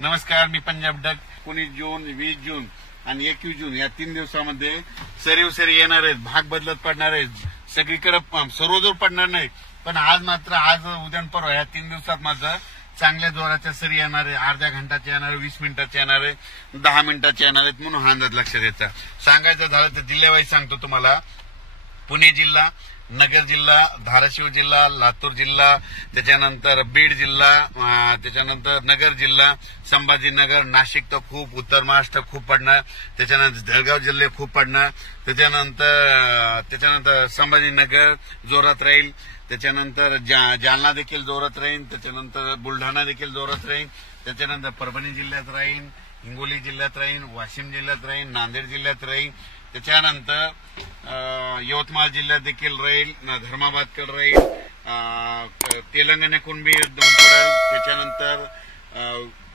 नमस्कार, मी पंजाब डक. 19 जून, 20 जून आणि 21 जून या 3 दिवसामध्ये सरीव सरी येणार आहेत, भाग बदलत पडणार आहेत, सगळीकडे सर्वजोर पडणार नाही. पण आज मात्र आज उद्या परवा या 3 दिवसात मात्र चांगल्या जोराच्या सरी येणार आहे. अर्ध्या घंटाचे येणार आहे, 20 मिनिटाचे येणार आहे, 10 मिनिटाचे येणार आहेत. म्हणून हा अंदाज लक्षात द्यायचा. सांगायचं झालं तर जिल्ह्यावाईज सांगतो तुम्हाला. पुणे जिल्हा, नगर जिल्हा, धाराशिव जिल्हा, लातूर जिल्हा, त्याच्यानंतर बीड जिल्हा, त्याच्यानंतर नगर जिल्हा, संभाजीनगर, नाशिक तर खूप, उत्तर महाराष्ट्र खूप पडणार, त्याच्यानंतर जळगाव जिल्हे खूप पडणार, त्याच्यानंतर संभाजीनगर जोरात राहील, त्याच्यानंतर जालना देखील जोरात राहील, त्याच्यानंतर बुलढाणा देखील जोरात राहील, त्याच्यानंतर परभणी जिल्ह्यात राहील, हिंगोली जिल्ह्यात राहील, वाशिम जिल्ह्यात राहील, नांदेड जिल्ह्यात राहील, त्याच्यानंतर यवतमाळ जिल्ह्यात देखील राहील, धर्माबादकडे राहील, तेलंगणाकडून बी पडेल, त्याच्यानंतर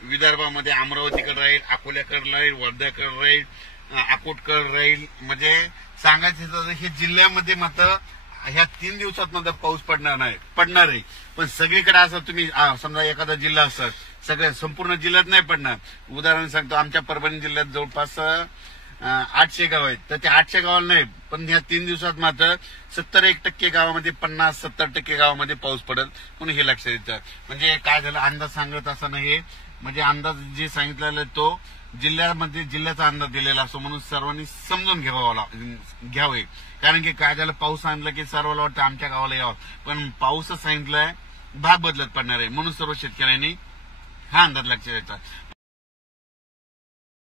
विदर्भामध्ये अमरावतीकडे राहील, अकोल्याकडे राहील, वर्ध्याकडे राहील, अकोटकडे राहील. म्हणजे सांगायचं तर हे जिल्ह्यामध्ये मात्र ह्या 3 दिवसात मात्र पाऊस पडणार आहे. पण सगळीकडे असं तुम्ही समजा एखादा जिल्हा असत, सगळ्या संपूर्ण जिल्ह्यात नाही पडणार. उदाहरण सांगतो, आमच्या परभणी जिल्ह्यात जवळपास 800 गाव आहेत, तर त्या 800 गावाला नाही, पण ह्या 3 दिवसात मात्र 70% गावामध्ये, 50-70% गावामध्ये पाऊस पडेल. म्हणून हे लक्षात येतं. म्हणजे काय झालं, अंदाज सांगत असं नाही, म्हणजे अंदाज जे सांगितलेला तो जिल्ह्याचा अंदाज दिलेला असतो. म्हणून सर्वांनी समजून घ्यावे. कारण की काय झालं, पाऊस सांगितलं की सर्वांना वाटतं आमच्या गावाला यावं, पण पाऊसच सांगितलाय भाग बदलत पडणार आहे. म्हणून सर्व शेतकऱ्यांनी हा अंदाज लक्षात द्यायचा.